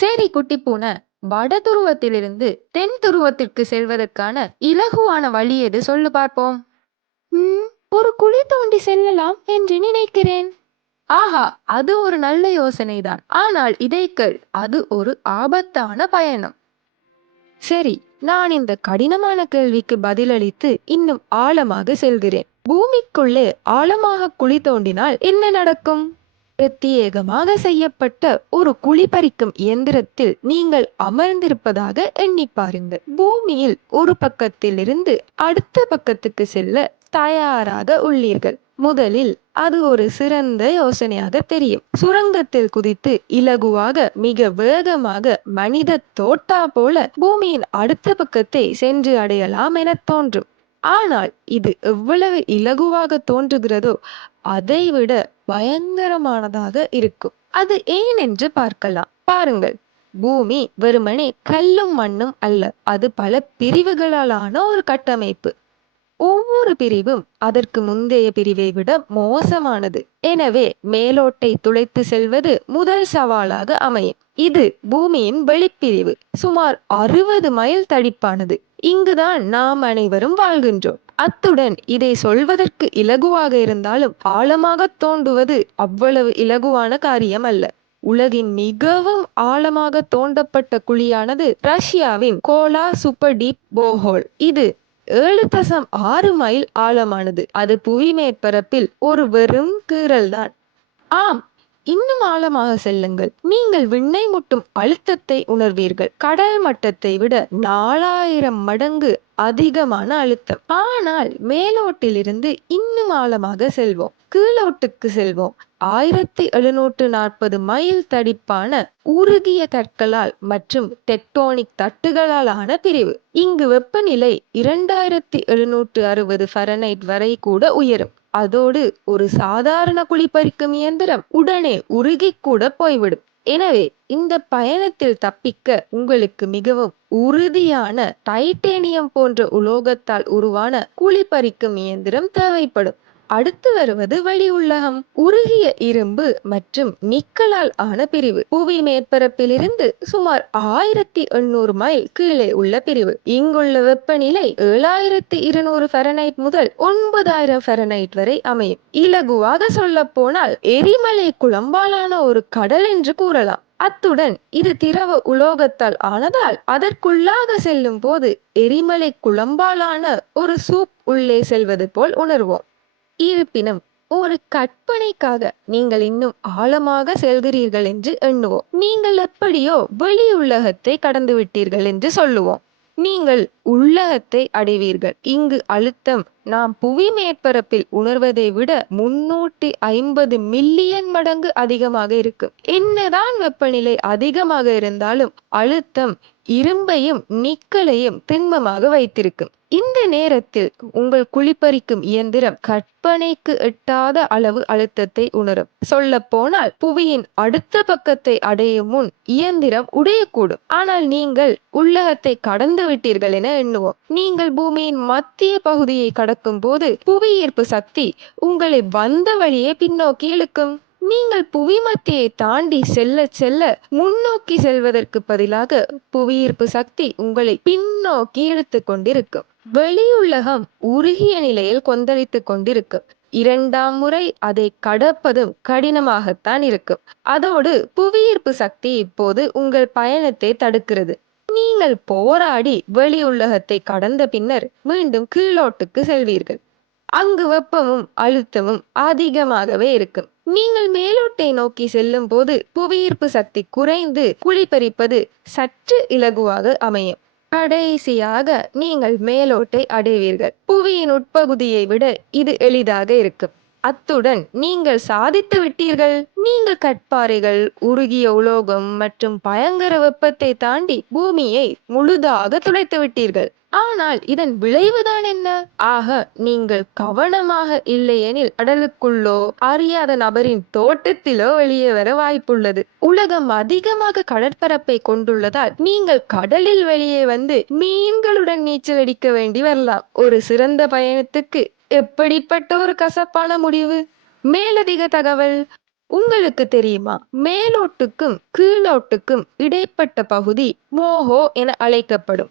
சரி குட்டி பூனை வட துருவத்திலிருந்து தென் துருவத்திற்கு செல்வதற்கான இலகுவான வழி எது? சொல்லு பார்ப்போம். "ம், ஒரு குழி தோண்டி செல்லலாம் என்று நினைக்கிறேன். ஆஹா அது ஒரு நல்ல யோசனைதான். ஆனால் இதை கேள் அது ஒரு ஆபத்தான பயணம். சரி நான் இந்த கடினமான கேள்விக்கு பதிலளித்து இன்னும் ஆழமாக செல்கிறேன். பூமிக்குள்ளே ஆழமாக குழி தோண்டினால் என்ன நடக்கும்? பிரத்யேகமாக செய்யப்பட்ட ஒரு குழி பறிக்கும் இயந்திரத்தில் நீங்கள் அமர்ந்திருப்பதாக எண்ணி பாருங்கள். பூமியில் ஒரு பக்கத்திலிருந்து அடுத்த பக்கத்துக்கு செல்ல தயாராக உள்ளீர்கள். முதலில் அது ஒரு சிறந்த யோசனையாக தெரியும். சுரங்கத்தில் குதித்து இலகுவாக மிக வேகமாக மனித தோட்டா போல பூமியின் அடுத்த பக்கத்தை சென்று அடையலாம் என தோன்றும். ஆனால் இது எவ்வளவு இலகுவாக தோன்றுகிறதோ அதைவிட பயங்கரமானதாக இருக்கும். அது ஏன் என்று பார்க்கலாம். பாருங்கள். பூமி வெறுமனே கல்லும் மண்ணும் அல்ல. அது பல பிரிவுகளாலான ஒரு கட்டமைப்பு. ஒவ்வொரு பிரிவும் அதற்கு முந்தைய பிரிவை விட மோசமானது. எனவே மேலோட்டை துளைத்து செல்வது முதல் சவாலாக அமையும். இது பூமியின் வெளிப்பிரிவு சுமார் அறுபது மைல் தடிப்பானது. இங்குதான் நாம் அனைவரும் வாழ்கின்றோம். அத்துடன் இதை சொல்வதற்கு இலகுவாக இருந்தாலும் ஆழமாக தோண்டுவது அவ்வளவு இலகுவான காரியம் அல்ல. உலகின் மிகவும் ஆழமாக தோண்டப்பட்ட குழியானது ரஷ்யாவின் கோலா சூப்பர் டீப் போஹோல். இது ஏழு தசம் ஆறு மைல் ஆழமானது. அது புவி மேற்பரப்பில் ஒரு வெறும் கீறல்தான். ஆம் இன்னும் ஆழமாக செல்லுங்கள். நீங்கள் விண்ணை முட்டும் அழுத்தத்தை உணர்வீர்கள். கடல் மட்டத்தை விட நாலாயிரம் மடங்கு அதிகமான அழுத்தம். ஆனால் மேலோட்டிலிருந்து இன்னும் ஆழமாக செல்வோம். கீழோட்டுக்கு செல்வோம். ஆயிரத்தி எழுநூற்று நாற்பது மைல் தடிப்பான உருகிய கற்களால் மற்றும் டெக்டோனிக் தட்டுகளால் ஆன பிரிவு. இங்கு வெப்பநிலை இரண்டாயிரத்தி எழுநூற்று அறுபது ஃபரனைட் வரை கூட உயரும். அதோடு ஒரு சாதாரண குழிப்பறிக்கும் இயந்திரம் உடனே உருகி கூட போய்விடும். எனவே இந்த பயணத்தில் தப்பிக்க உங்களுக்கு மிகவும் உறுதியான டைட்டேனியம் போன்ற உலோகத்தால் உருவான குழிப்பறிக்கும் இயந்திரம் தேவைப்படும். அடுத்து வருவது வழி உள்ளகம். உருகிய இரும்பு மற்றும் நிக்கலால் ஆன பிரிவு. புவி மேற்பரப்பிலிருந்து சுமார் ஆயிரத்தி எண்ணூறு மைல் கீழே உள்ள பிரிவு. இங்குள்ள வெப்பநிலை ஏழாயிரத்தி இருநூறு ஃபெரனைட் முதல் ஒன்பதாயிரம் ஃபெரனைட் வரை அமையும். இலகுவாக சொல்ல போனால் எரிமலை குழம்பாலான ஒரு கடல் என்று கூறலாம். அத்துடன் இது திரவ உலோகத்தால் ஆனதால் அதற்குள்ளாக செல்லும் போது எரிமலை குழம்பாலான ஒரு சூப் உள்ளே செல்வது போல் உணர்வோம். இருப்பினும் ஒரு கற்பனைக்காக நீங்கள் இன்னும் ஆழமாக செல்கிறீர்கள் என்று எண்ணுவோம். நீங்கள் எப்படியோ வெளி உலகத்தை கடந்து விட்டீர்கள் என்று சொல்லுவோம். நீங்கள் உள்ளகத்தை அடைவீர்கள். இங்கு அழுத்தம் நாம் புவி மேற்பரப்பில் உணர்வதை விட முன்னூற்றி ஐம்பது மில்லியன் மடங்கு அதிகமாக இருக்கும். என்னதான் வெப்பநிலை அதிகமாக இருந்தாலும் அழுத்தம் இரும்பையும் நிக்கலையும் திண்மமாக வைத்திருக்கும். இந்த நேரத்தில் உங்கள் குளிப்பறிக்கும் இயந்திரம் கற்பனைக்கு எட்டாத அளவு அழுத்தத்தை உணரும். சொல்ல போனால் புவியின் அடுத்த பக்கத்தை அடையும் முன் இயந்திரம் உடையக்கூடும். ஆனால் நீங்கள் உள்ளகத்தை கடந்து விட்டீர்கள் என எண்ணுவோம். நீங்கள் பூமியின் மத்திய பகுதியை கடக்கும் போது புவி ஈர்ப்பு சக்தி உங்களை வந்த வழியே பின்னோக்கி இழுக்கும். நீங்கள் புவி மத்தியை தாண்டி செல்ல செல்ல முன்னோக்கி செல்வதற்கு பதிலாக புவியீர்ப்பு சக்தி உங்களை பின்னோக்கி இழுத்து கொண்டிருக்கும். வெளியுலகம் உருகிய நிலையில் கொந்தளித்துக் கொண்டிருக்கும். இரண்டாம் முறை அதை கடப்பதும் கடினமாகத்தான் இருக்கும். அதோடு புவியீர்ப்பு சக்தி இப்போது உங்கள் பயணத்தை தடுக்கிறது. நீங்கள் போராடி வெளி உலகத்தை கடந்த பின்னர் மீண்டும் கீழோட்டுக்கு செல்வீர்கள். அங்கு வெப்பமும் அழுத்தமும் அதிகமாகவே இருக்கும். நீங்கள் மேலோட்டை நோக்கி செல்லும் போது புவியீர்ப்பு சக்தி குறைந்து குழிப்பறிப்பது சற்று இலகுவாக அமையும். கடைசியாக நீங்கள் மேலோட்டை அடைவீர்கள். புவியின் உட்பகுதியை விட இது எளிதாக இருக்கும். அத்துடன் நீங்கள் சாதித்து விட்டீர்கள். நீங்கள் கட்பாறைகள் உருகிய உலோகம் மற்றும் பயங்கர வெப்பத்தை தாண்டி பூமியை முழுதாக துளைத்து விட்டீர்கள். ஆனால் இதன் விளைவுதான் என்ன? ஆக நீங்கள் கவனமாக இல்லையெனில் கடலுக்குள்ளோ அறியாத நபரின் தோட்டத்திலோ வெளியே வர வாய்ப்புள்ளது. உலகம் அதிகமாக கடற்பரப்பை கொண்டுள்ளதால் நீங்கள் கடலில் வெளியே வந்து மீன்களுடன் நீச்சல் அடிக்க வேண்டி வரலாம். ஒரு சிறந்த பயணத்துக்கு எப்படிப்பட்ட ஒரு கசப்பான முடிவு? மேலதிக தகவல். உங்களுக்கு தெரியுமா? மேலோட்டுக்கும் கீழோட்டுக்கும் இடைப்பட்ட பகுதி மோஹோ என அழைக்கப்படும்.